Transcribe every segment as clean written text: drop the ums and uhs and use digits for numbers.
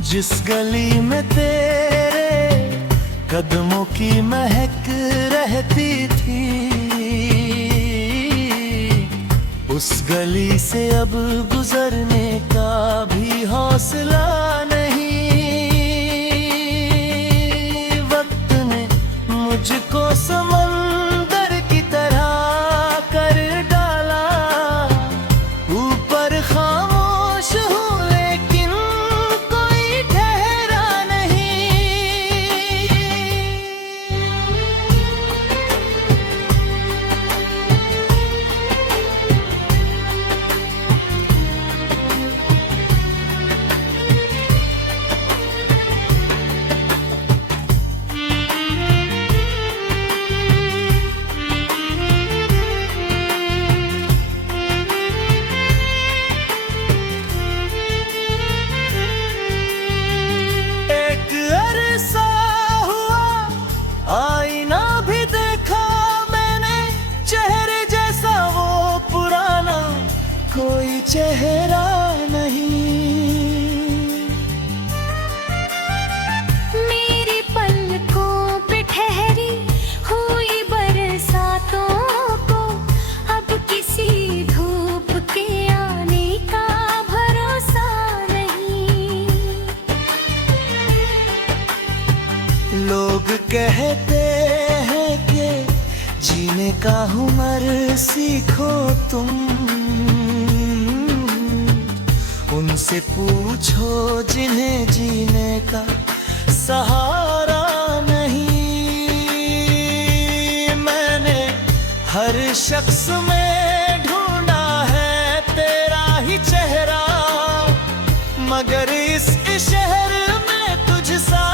जिस गली में तेरे कदमों की महक रहती थी, उस गली से अब गुजरने का भी हौसला नहीं। वक्त ने मुझको समंदर की तरह कर डाला, ऊपर खामोश हूँ लेकिन कोई ठहरा नहीं। आईना भी देखा मैंने, चेहरे जैसा वो पुराना कोई चेहरा नहीं। मेरी पलकों पे ठहरी हुई बरसातों को अब किसी धूप के आने का भरोसा नहीं। लोग कहते हैं कि जीने का हुनर सीखो तुम, उनसे पूछो जिन्हें जीने का सहारा नहीं। मैंने हर शख्स में ढूंढा है तेरा ही चेहरा, मगर इस शहर में तुझसा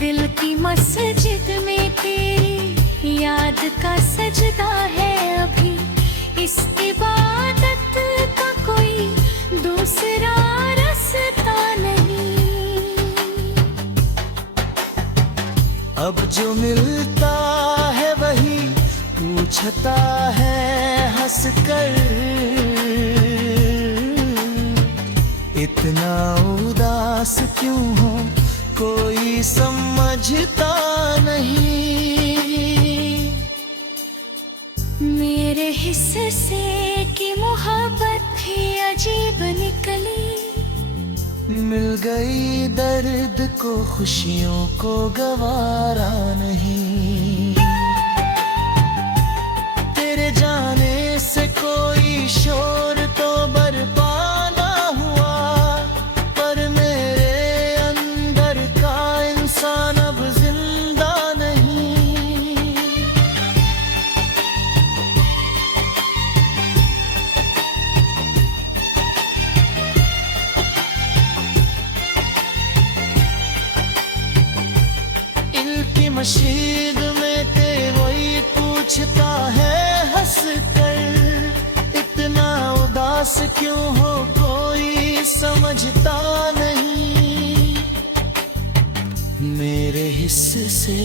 दिल की मस्जिद में तेरी याद का सजदा है अभी, इस इबादत का कोई दूसरा रास्ता नहीं। अब जो मिलता है वही पूछता है हंसकर, इतना उदास क्यों हो कोई समझता नहीं। मेरे हिस्से से की मोहब्बत भी अजीब निकली, मिल गई दर्द को खुशियों को गवारा नहीं। तेरे जाने से कोई शोर तो बर्पा ना हुआ, पर मेरे अंदर का इंसान अब जिंदा नहीं। इल्की मशीद में ते वही पूछता है हंस कर, इतना उदास क्यों हो कोई समझता नहीं। मेरे हिस्से से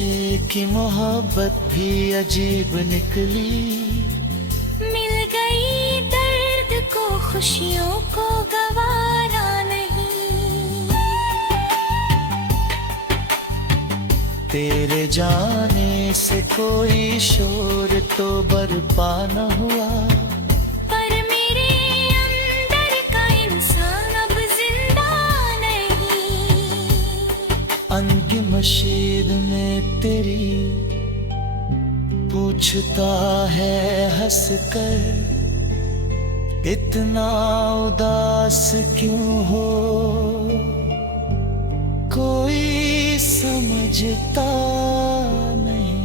की मोहब्बत भी अजीब निकली, मिल गई दर्द को खुशियों को गवारा नहीं। तेरे जाने से कोई शोर तो बर्पा न हुआ, पर मेरे अंदर का इंसान अब जिंदा नहीं। अंगी मशीद में तेरी पूछता है हंस कर, इतना उदास क्यों हो कोई समझता नहीं।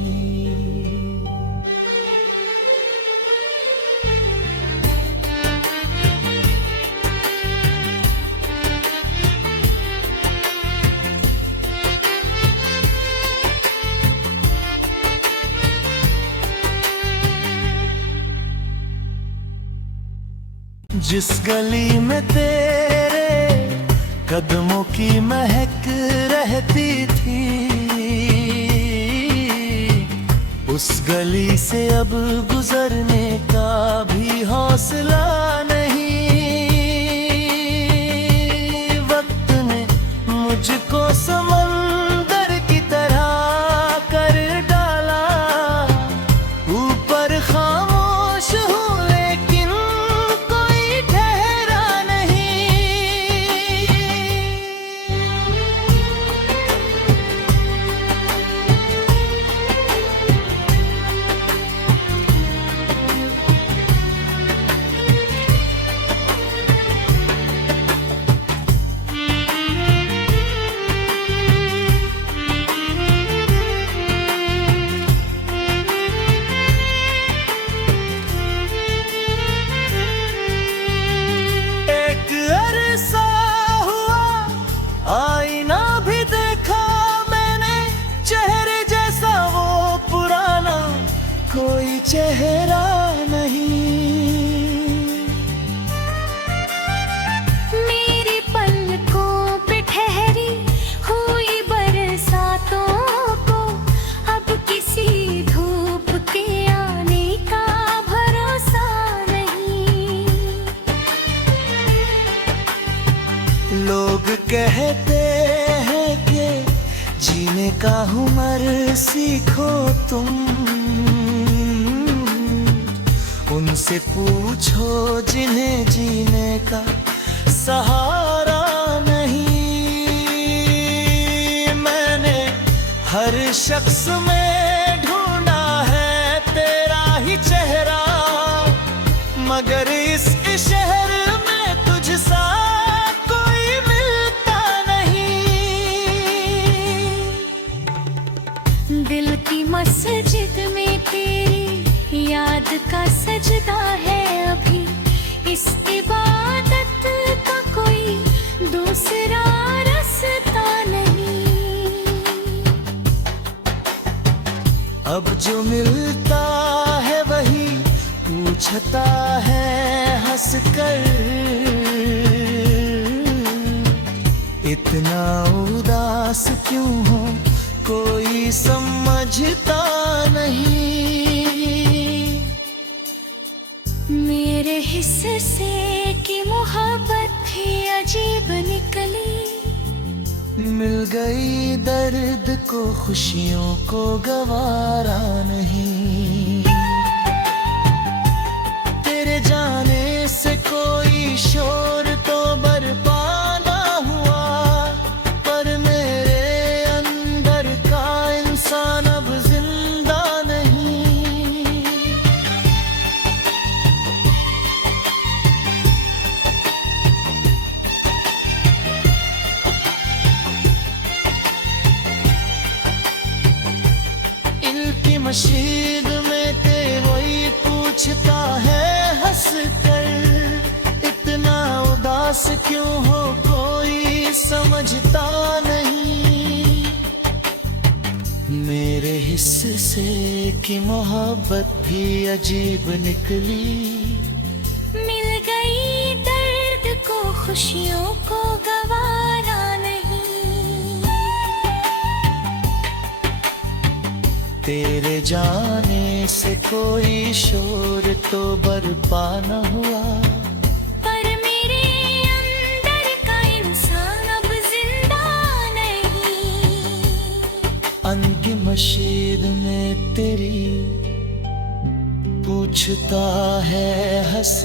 जिस गली में तेरे कदमों की महक रहती थी, उस गली से अब गुजरने का भी हौसला नहीं। वक्त ने मुझको समंदर की तरह कर डाला। ऊपर खामोश हूँ लेकिन कोई ठहरा नहीं। आईना भी देखा मैंने, चेहरे जैसा वो पुराना कोई चेहरा नहीं। मेरी पलकों पे ठहरी हुई बरसातों को अब किसी धूप के आने का भरोसा नहीं। लोग कहते हैं कि जीने का हुनर सीखो तुम। उनसे पूछो जिन्हें जीने का सहारा नहीं। मैंने हर शख्स में ढूंढा है तेरा ही चेहरा, मगर इस शहर में तुझसा दिल की मस्जिद में तेरी याद का सजदा है अभी। इस इबादत का कोई दूसरा रास्ता नहीं। अब जो मिलता है वही पूछता है हंसकर। इतना उदास क्यों हो कोई समझता नहीं। मेरे हिस्से से की मोहब्बत भी अजीब निकली। मिल गई दर्द को खुशियों को गवारा नहीं। तेरे जाने से कोई शोर तो बर्पा ना हुआ, पर मेरे अंदर का इंसान अब जिंदा नहीं। इल्की मशीद में ते वही पूछता है हंस कर। इतना उदास क्यों हो कोई समझता नहीं। मेरे हिस्से से की मोहब्बत भी अजीब निकली। मिल गई दर्द को खुशियों को गवारा नहीं। तेरे जाने से कोई शोर तो बर्पा न हुआ, पर मेरे अंदर का इंसान अब जिंदा नहीं। अनकी मशीद में तेरी पूछता है हंस